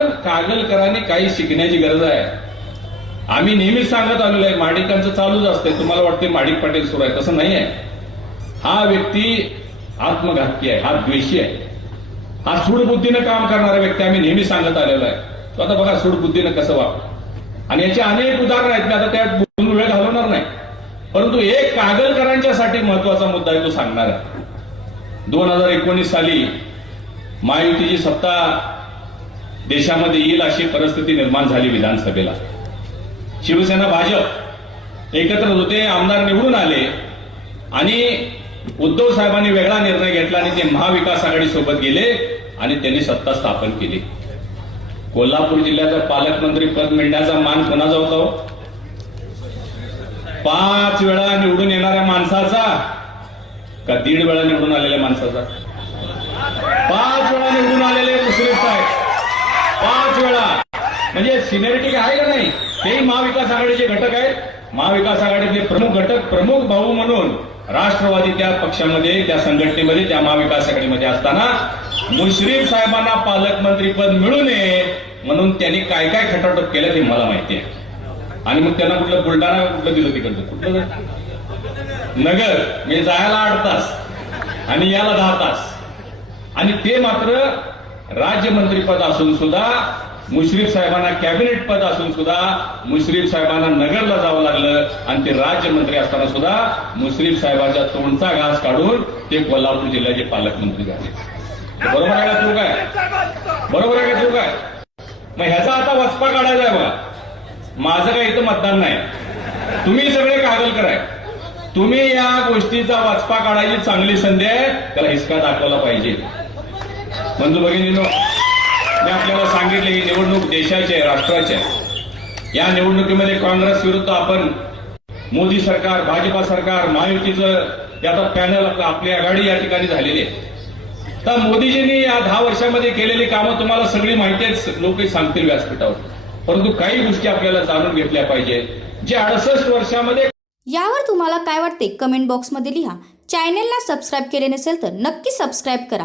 कागलकरांनी काही शिकण्याची गरज आहे. आम्ही नेहमीच सांगत आलेलो आहे माडिकांचं चालूच असतंय. तुम्हाला वाटते माडिक पाटील सुरू आहे. तसं नाही आहे. हा व्यक्ती आत्मघातकी आहे हा द्वेषी आहे. हा सूडबुद्धीनं काम करणारा व्यक्ती आम्ही नेहमी सांगत आलेलो आहे. तो आता बघा सूडबुद्धीनं कसं वापर आणि याची अनेक उदाहरणं आहेत. मी आता त्यात वेळ घालवणार नाही. परंतु एक कागलकरांच्यासाठी महत्त्वाचा मुद्दा आहे तो सांगणार आहे. दोन हजार एकोणीस साली महायुतीची सत्ता देशामध्ये येईल अशी परिस्थिती निर्माण झाली विधानसभेला. शिवसेना भाजप एकत्र होते आमदार निवडून आले आणि उद्धव साहेबांनी वेगळा निर्णय घेतला आणि ते महाविकास आघाडी सोबत गेले आणि त्यांनी सत्ता स्थापन केली. कोल्हापूर जिल्ह्याचं पालकमंत्री पद मिळण्याचा मान कोणाचा होता हो? पाच वेळा निवडून येणाऱ्या माणसाचा का दीड वेळा निवडून आलेल्या माणसाचा? पाच वेळा निवडून आलेल्या पाच वेळा. म्हणजे सिनियरिटी आहे का नाही? तेही महाविकास आघाडीचे घटक आहेत. महाविकास आघाडीचे प्रमुख घटक प्रमुख भाऊ म्हणून राष्ट्रवादी त्या पक्षामध्ये त्या संघटनेमध्ये त्या महाविकास आघाडीमध्ये असताना मुश्रीफ साहेबांना पालकमंत्री पद मिळू नये म्हणून त्यांनी काय काय खटाटोप केलं ते मला माहिती आहे. आणि मग त्यांना कुठलं बुलढाणा कुठलं दिलं तिकडचं कुठलं नगर. मी जायला आठ तास. आणि याला दहा तास. आणि ते मात्र राज्यमंत्रीपद असून सुद्धा मुश्रीफ साहेबांना कॅबिनेट पद असून सुद्धा मुश्रीफ साहेबांना नगरला जावं लागलं आणि ते राज्यमंत्री असताना सुद्धा मुश्रीफ साहेबांच्या तोंडचा घास काढून ते कोल्हापूर जिल्ह्याचे पालकमंत्री झाले. बरोबर आहे का चूक काय बरोबर आहे का चूक काय मग ह्याचा आता वचपा काढायचा आहे बघा माझं काही इथं मतदान नाही. तुम्ही सगळे कागल कराय. तुम्ही या गोष्टीचा वाचपा काढायची चांगली संधी आहे त्याला हिसका दाखवला पाहिजे. बंधू भगिनीनो मी आपल्याला सांगितले ही निवडणूक देशाची आहे राष्ट्राची आहे. या निवडणुकीमध्ये काँग्रेस विरुद्ध आपण मोदी सरकार भाजपा सरकार महायुतीचं आता पॅनल आपली आघाडी या ठिकाणी झालेली आहे. तर मोदीजींनी या दहा वर्षामध्ये केलेली कामं तुम्हाला सगळी माहिती लोक सांगतील व्यासपीठावर. परंतु काही गोष्टी आपल्याला जाणून घेतल्या पाहिजेत जे अडसष्ट वर्षामध्ये यावर तुम्हाला काय वाटते कमेंट बॉक्समध्ये लिहा. चॅनेलला सबस्क्राईब केले नसेल तर नक्की सबस्क्राईब करा.